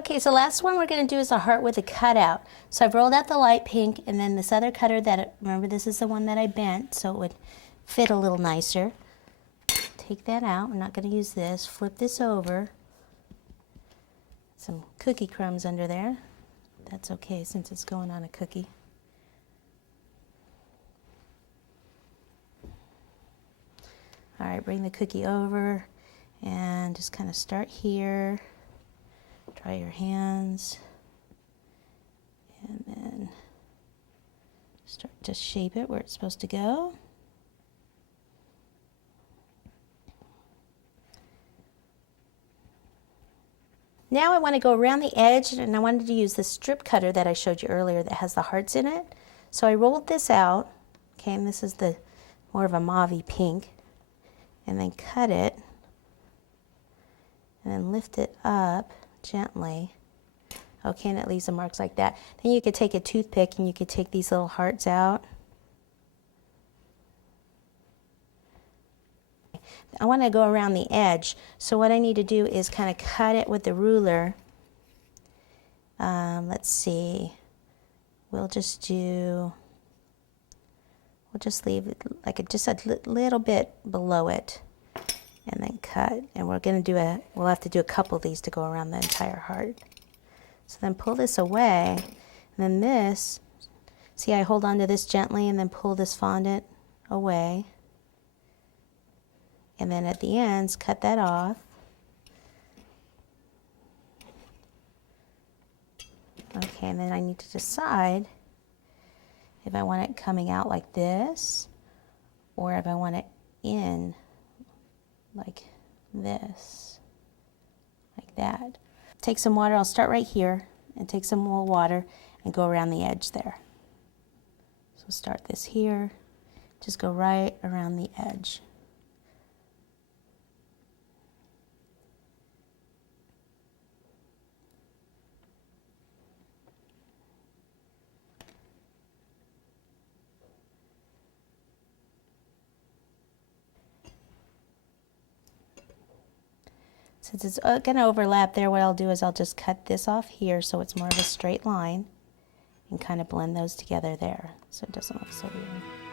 Okay, so last one we're going to do is a heart with a cutout. So I've rolled out the light pink, and then this other cutter that, remember this is the one that I bent so it would fit a little nicer. Take that out, I'm not going to use this. Flip this over. Some cookie crumbs under there. That's okay since it's going on a cookie. All right, bring the cookie over and just kind of start here. Dry your hands and then start to shape it where it's supposed to go. Now I want to go around the edge, and I wanted to use the strip cutter that I showed you earlier that has the hearts in it. So I rolled this out, okay, and this is the more of a mauve-y pink, and then cut it and then lift it up gently. Okay, and it leaves the marks like that. Then you could take a toothpick and you could take these little hearts out. I want to go around the edge, so what I need to do is kind of cut it with the ruler. Let's see, we'll just leave it like just a little bit below it, and then cut. And we're going to we'll have to do a couple of these to go around the entire heart. So then pull this away, and then this, see, I hold on to this gently and then pull this fondant away. And then at the ends, cut that off. Okay, and then I need to decide if I want it coming out like this, or if I want it in like this, like that. Take some water, I'll start right here, and take some more water and go around the edge there. So start this here, just go right around the edge. Since it's going to overlap there, what I'll do is I'll just cut this off here so it's more of a straight line and kind of blend those together there so it doesn't look so weird.